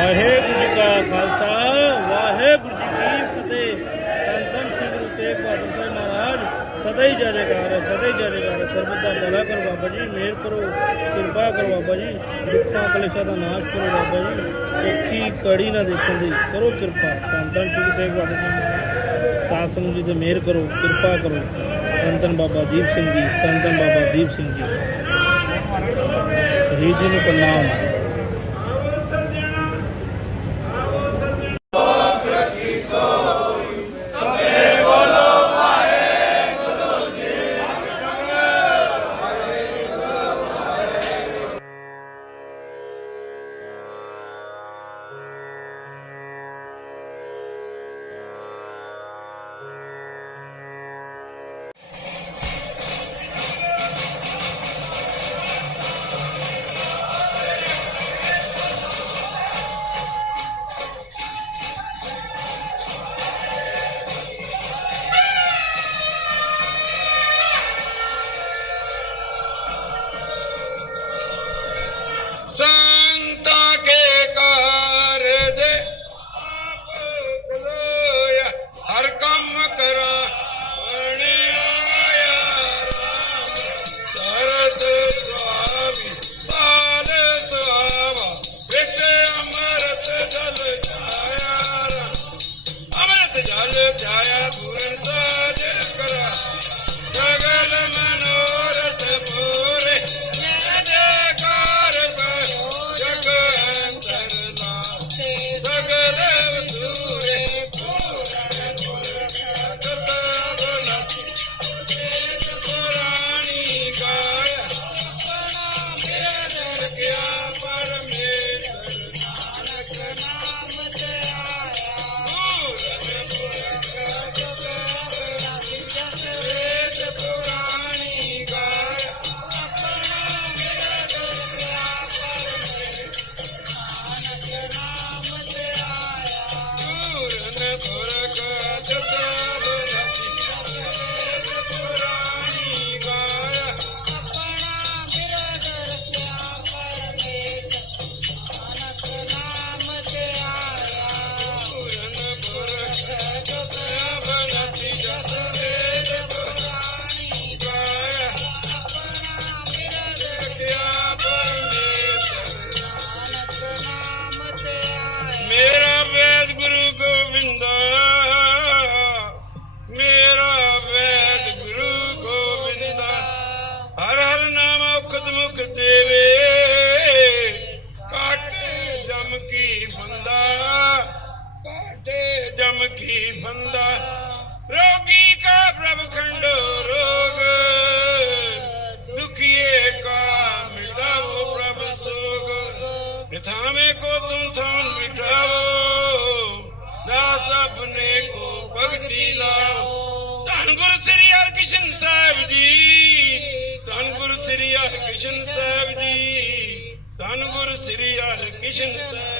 ਵਾਹਿਗੁਰੂ ਜੀ ਕਾ ਖਾਲਸਾ, ਵਾਹਿਗੁਰੂ ਜੀ ਕੀ ਫਤਿਹ। ਤਨ ਤਨ ਸ੍ਰੀ ਗੁਰੂ ਤੇਗ ਬਹਾਦਰ ਸਾਹਿਬ ਮਹਾਰਾਜ, ਸਦਾ ਹੀ ਜੈ ਜੈਕਾਰ ਸਦਾ ਹੀ ਜੈ ਜੈਕਾਰ ਸਰਬੱਤ ਦਾ ਭਲਾ ਕਰੋ ਬਾਬਾ ਜੀ, ਮਿਹਰ ਕਰੋ, ਕਿਰਪਾ ਕਰੋ ਬਾਬਾ ਜੀ ਦੁੱਖਾਂ ਕਲੇਸ਼ਾਂ ਦਾ ਨਾਸ਼ ਕਰੋ ਬਾਬਾ ਜੀ ਕੋਖੀ ਕੜੀ ਨਾ ਦੇਖਣ ਦੀ, ਕਰੋ ਕਿਰਪਾ। ਤਨ ਤਨ ਸ੍ਰੀ ਗੁਰੂ ਤੇਗ ਬਹਾਦਰ ਸਾਹਿਬ ਮਹਾਰਾਜ, ਸਾਧ ਸੰਗਤ ਜੀ ਤੇ ਮਿਹਰ ਕਰੋ, ਕਿਰਪਾ ਕਰੋ। ਤਨ ਤਨ ਬਾਬਾ ਦੀਪ ਸਿੰਘ ਜੀ ਤਨ ਤਨ ਬਾਬਾ ਦੀਪ ਸਿੰਘ ਜੀ। ਸ਼ਹੀਦ ਜੀ ਨੂੰ ਪ੍ਰਣਾਮ। श्री हरे कृष्ण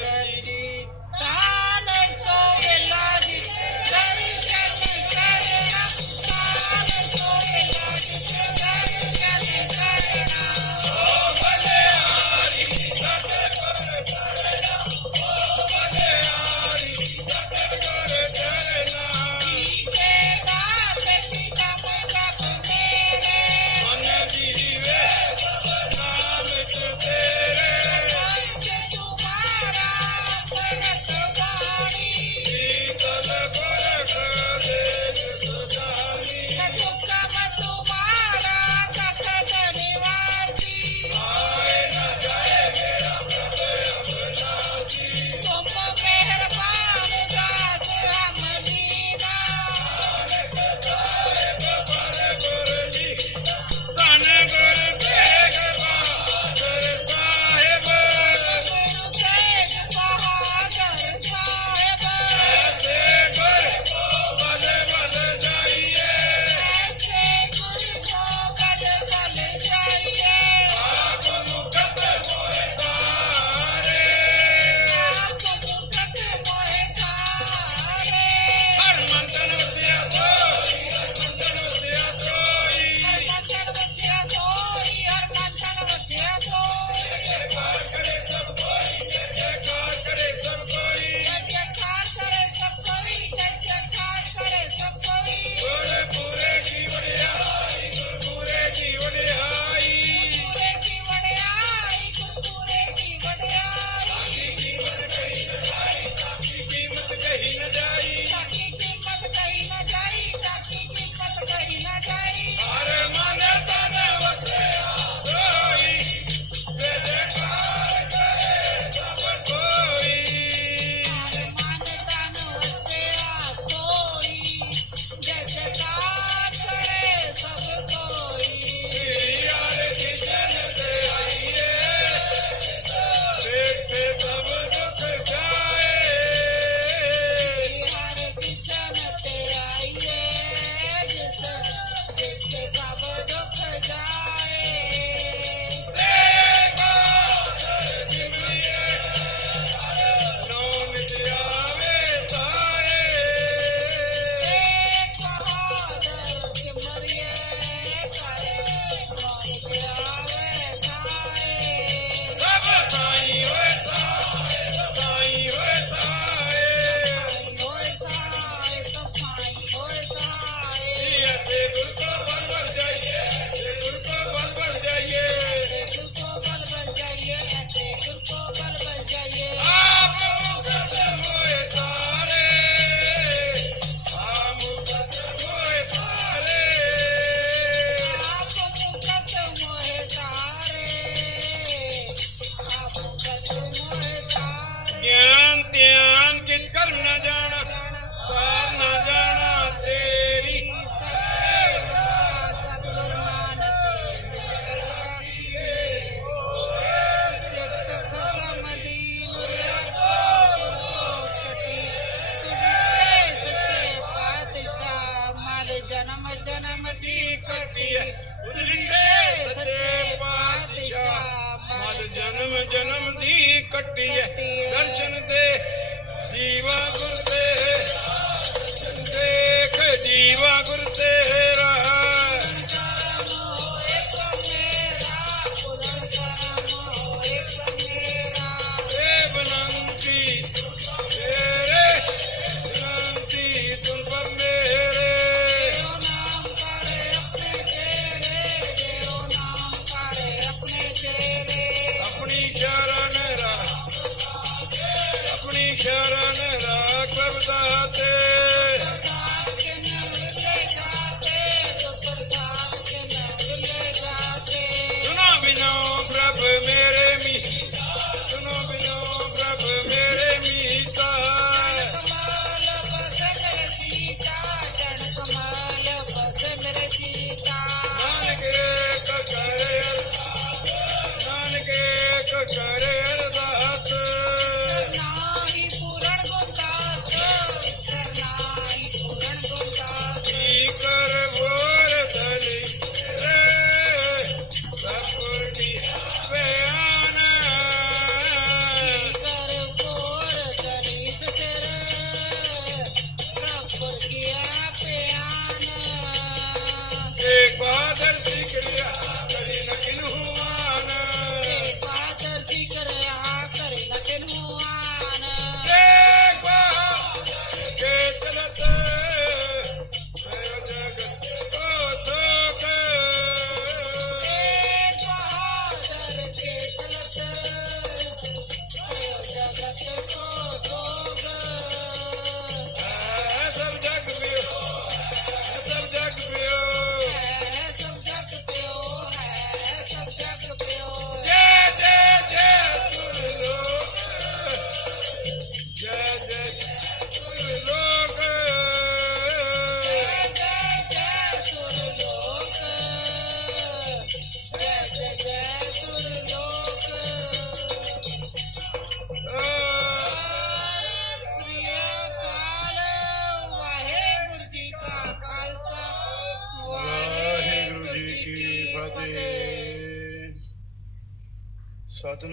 ਸਤਨਾਮ।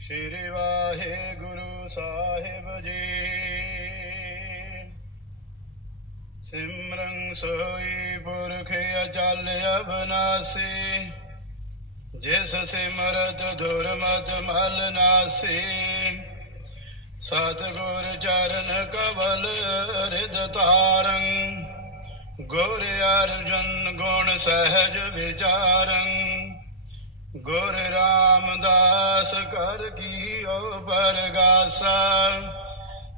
ਸ੍ਰੀ ਵਾਹਿਗੁਰੂ ਸਾਹਿਬ ਜੀ। ਸਿਮਰਨ ਸੋਈ ਪੁਰਖ ਅਜਲ ਅਬਨਾਸੀ। ਜਿਸ ਸਿਮਰਤ ਧੁਰਮਤ ਮਲ ਨਾਸੀ। ਸਤਿਗੁਰ ਚਰਨ ਕਵਲ ਰਿਦ ਤਾਰੰ। ਗੁਰ ਅਰਜਨ ਗੁਣ ਸਹਿਜ ਵਿਚਾਰੰ, ਗੁਰ ਰਾਮਦਾਸ ਕਰ ਕੀਓ ਪਰਗਾਸਾ,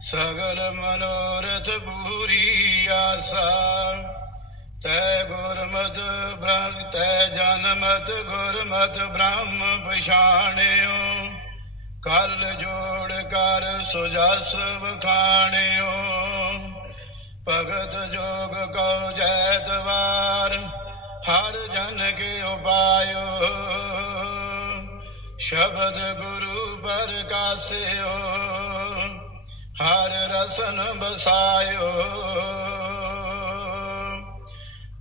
ਸਗਲ ਮਨੋਰਥ ਪੂਰੀ ਆਸਾ। ਤੈ ਗੁਰਮਤ ਬ੍ਰਹਮ, ਤੈ ਜਨਮਤ ਗੁਰਮਤ ਬ੍ਰਹਮ ਪਛਾਣਿਓ। ਕਲ ਜੋੜ ਕਰ ਸੁਜਸ ਵਖਾਣਿਓ। ਭਗਤ ਜੋਗ ਕਉ ਜੈਤਵਾਰ ਹਰ ਜਨ ਕੇ ਉਪਾਇਓ ਸ਼ਬਦ ਗੁਰੂ ਪ੍ਰਕਾਸਿਓ, ਹਰ ਰਸਨ ਬਸਾਇਓ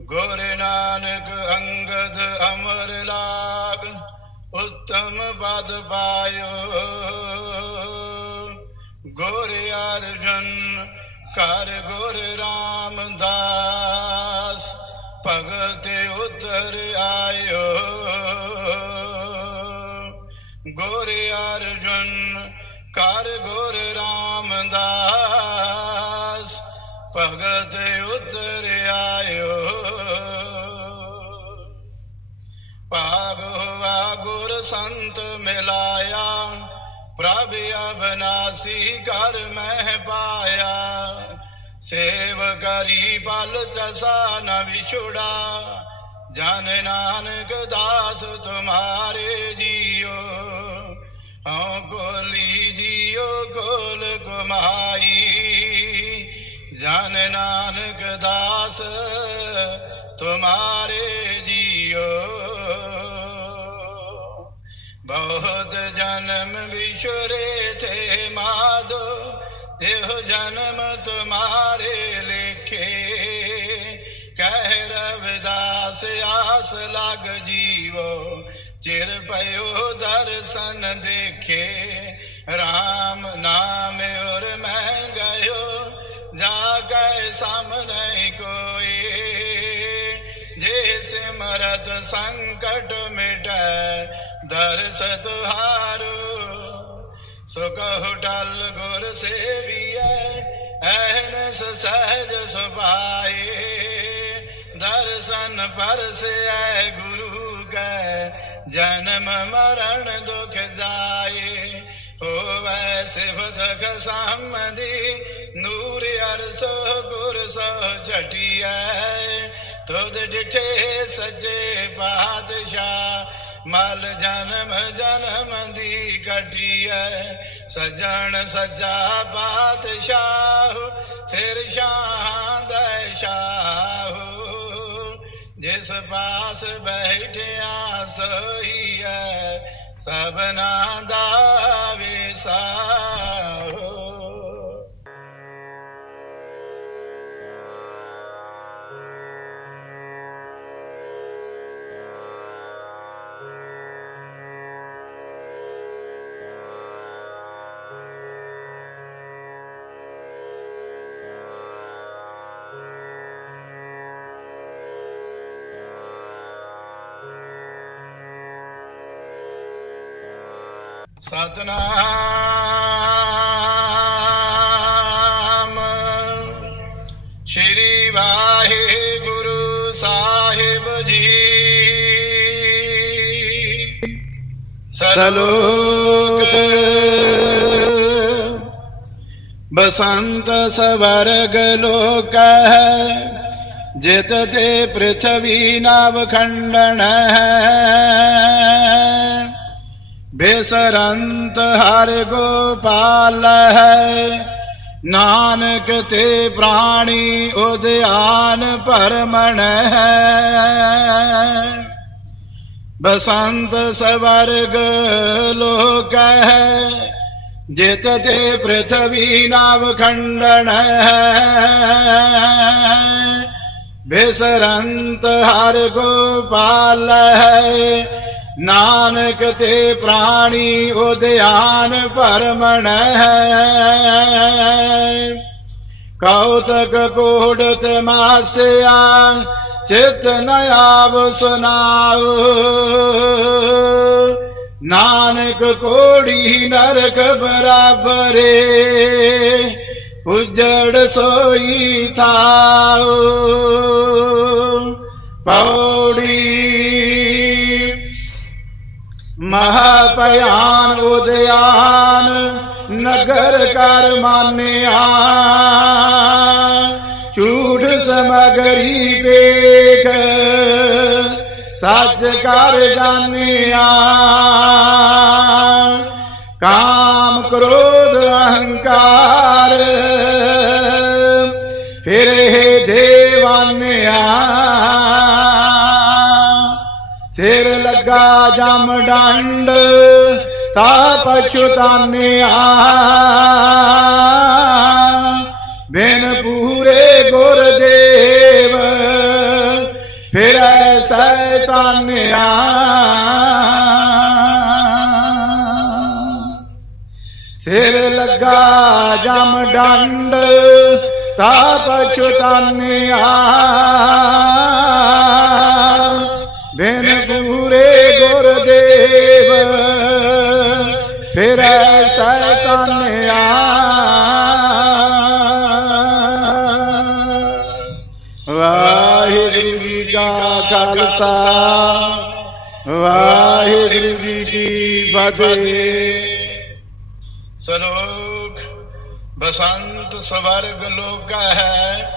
ਗੁਰ ਨਾਨਕ ਅੰਗਦ ਅਮਰ ਲਾਗ, ਉੱਤਮ ਪਦ ਪਾਇਓ। ਗੁਰ ਅਰਜਨ ਕਰ ਗੁਰ ਰਾਮਦਾਸ, ਭਗਤ ਉਤਰ ਆਇਓ। ਗੁਰ ਅਰਜਨ, ਕਰ ਗੁਰ ਰਾਮਦਾਸ, ਭਗਤ ਉਤਰ ਆਇਓ। ਭਾਗ ਹੋਵਾ ਗੁਰ ਸੰਤ ਮਿਲਾਇਆ। ਪ੍ਰਭ ਅਬਨਾਸੀ ਕਰ ਮਹਿ ਪਾਇਆ ਸੇਵ ਕਰੀ ਬਲ ਜਸਾ ਨ ਵਿਛੁੜਾ ਜਨ ਨਾਨਕ ਦਾਸ ਤੁਮਾਰੇ ਜੀਓ ਹਉ ਕੋਲੀ ਜੀਓ ਕੋਲ ਕਮਾਈ ਜਨ ਨਾਨਕ ਦਾਸ ਤੁਮਾਰੇ ਜੀਓ ਬਹੁਤ ਜਨਮ ਵਿਛੁਰੇ ਥੇ ਮਾਧੋ, ਦੇਹ ਜਨਮ ਤੁਮਾਰੇ ਲਿਖੇ। ਕਹਿ ਰਵਿਦਾਸ, ਆਸ ਲਗ ਜੀਵੋ, ਚਿਰ ਪਇਓ ਦਰਸ਼ਨ ਦੇਖੇ। RAM ਨਾਮ ਔਰ ਮੈਂ ਗਇਓ ਜਾ ਕੈ ਸਾਮਨੇ ਕੋਏ ਜੇ ਸਿਮਰਤ ਸੰਕਟ ਮਿਟੈ ਦਰਸ ਤੁਹਾਰੋ ਸੋ ਕਹੁ ਟਲ ਗੁਰ ਸੇਵੀਐ, ਐਨਸ ਸਹਿਜ ਸੁਭਾਏ। ਦਰਸ਼ਨ ਪਰਸੈ ਗੁਰੂ ਕੈ, ਜਨਮ ਮਰਨ ਦੁਖ ਜਾਏ। ਹੋਵੈ ਸਿਫਤ ਖਸਮਦੀ, ਨੂਰ ਅਰਸੋ ਗੁਰ ਸੋ ਝਟਿਐ। ਤੁਧ ਡਿਠੇ ਸੱਜੇ ਪਾਤਸ਼ਾਹ, ਮਲ ਜਨਮ ਜਨਮ ਦੀ ਕਟਿਐ ਸਜਣ ਸੱਜਾ ਪਾਤਸ਼ਾਹ, ਸਿਰ ਸ਼ਾਹ ਦੇ ਸ਼ਾਹ। ਜਿਸ ਪਾਸ ਬੈਠਿਆ ਸੋਈਐ ਸਭਨਾ ਦਾ ਵਿਸਾਹੋ। ਸਤਨਾਮ। ਸ਼੍ਰੀ ਵਾਹਿਗੁਰੂ ਸਾਹਿਬ ਜੀ। ਸਲੋਕ। ਬਸੰਤ ਸਵਰਗ ਲੋਕ ਜਿਤ ਤੇ ਪ੍ਰਥਵੀ ਨਵ ਹੈ। ਬੇਸਰੰਤ ਹਰ ਗੋਪਾਲ ਹੈ। ਨਾਨਕ ਤੇ ਪ੍ਰਾਣੀ ਉਦਿਆਨ ਪਰਮਣ ਹੈ। ਬਸੰਤ ਸਵਰਗ ਲੋਕ ਹੈ। ਜਿਤ ਤੇ ਪ੍ਰਥਵੀ ਨਵ ਖੰਡਨ ਬੇਸਰੰਤ ਹਰ ਗੋਪਾਲ ਹੈ। ਨਾਨਕ ਤੇ ਪ੍ਰਾਣੀ ਉਦਿਆਨ ਪਰਮਣ ਹੈ। ਕੌਤਕ ਕੋੜ ਤਮਾਸਿਆ ਚਿਤ ਨ ਆਵ ਸੁਨਾਉ। ਨਾਨਕ ਕੋੜੀ ਨਰਕ ਬਰਾਬਰੇ, ਉਜੜ ਸੋਈ ਥਾਉ। ਪੌੜੀ ਮਹਾਪਿਆਨ ਉਦਿਆਨ ਨਗਰ ਕਰ ਮਾਨਿਆ। ਝੂਠ ਸਮਗਰੀ ਵੇਖ ਸੱਚ ਕਰ ਜਾਣਿਆ। ਕਾਮ ਕ੍ਰੋਧ ਅਹੰਕਾਰ ਜਮ ਡੰਡ ਤਾ ਪਛੁਤਾਨਿਆ ਬਿਨ ਪੂਰੇ ਗੁਰਦੇਵ, ਫਿਰ ਸੈਤਾਨਿਆ ਸਿਰ ਲੱਗਾ ਜਮ ਡੰਡ ਤਾ ਪਛੁਤਾਨਿਆ ਬਿਨ ਖਾਲਸਾ। ਵਾਹਿਗੁਰੂ ਜੀ ਕੀ ਫਤਿਹ। ਸਲੋਕ, ਬਸੰਤ ਸਵਰਗ ਲੋਕ ਹੈ,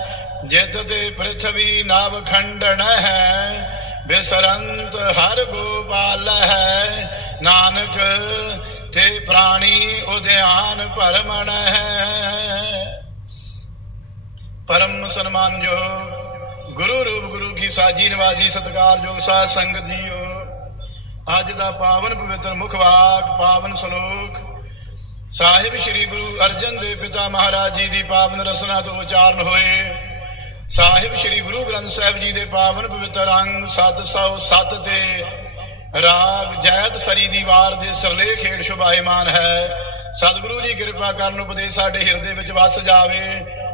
ਜਿਤ ਤੇ ਪ੍ਰਥਵੀ ਨਵ ਖੰਡਨ ਹੈ, ਬਿਸਰੰਤ ਹਰ ਗੋਪਾਲ ਹੈ, ਨਾਨਕ ਤੇ ਪ੍ਰਾਣੀ ਉਦਿਆਨ ਪਰਮਣ ਹੈ। ਪਰਮ ਸਨਮਾਨਯੋ ਗੁਰੂ ਰੂਪ ਗੁਰੂ ਕੀ ਸਾਜੀ ਨਵਾਜੀ ਸਤਿਕਾਰਯੋਗ ਸਾਧ ਸੰਗਤ ਜੀਓ। ਅੱਜ ਦਾ ਪਾਵਨ ਪਵਿੱਤਰ ਮੁਖ ਵਾਕ, ਪਾਵਨ ਸ਼ਲੋਕ। ਸਾਹਿਬ ਸ੍ਰੀ ਗੁਰੂ ਅਰਜਨ ਦੇਵ ਪਿਤਾ ਮਹਾਰਾਜ ਜੀ ਦੀ ਪਾਵਨ ਰਸਨਾ ਤੋਂ ਉਚਾਰਨ ਹੋਏ। ਸਾਹਿਬ ਸ੍ਰੀ ਗੁਰੂ ਗ੍ਰੰਥ ਸਾਹਿਬ ਜੀ ਦੇ ਪਾਵਨ ਪਵਿੱਤਰ ਅੰਗ 707 ਤੇ ਰਾਗ ਜੈਤ ਸਰੀ ਦੀ ਵਾਰ ਦੇ ਸਰਲੇ ਖੇੜ ਸ਼ੁਭਾਇਮਾਨ ਹੈ। ਸਤਿਗੁਰੂ ਜੀ ਕਿਰਪਾ ਕਰਨ ਉਪਦੇਸ਼ ਸਾਡੇ ਹਿਰਦੇ ਵਿੱਚ ਵਸ ਜਾਵੇ।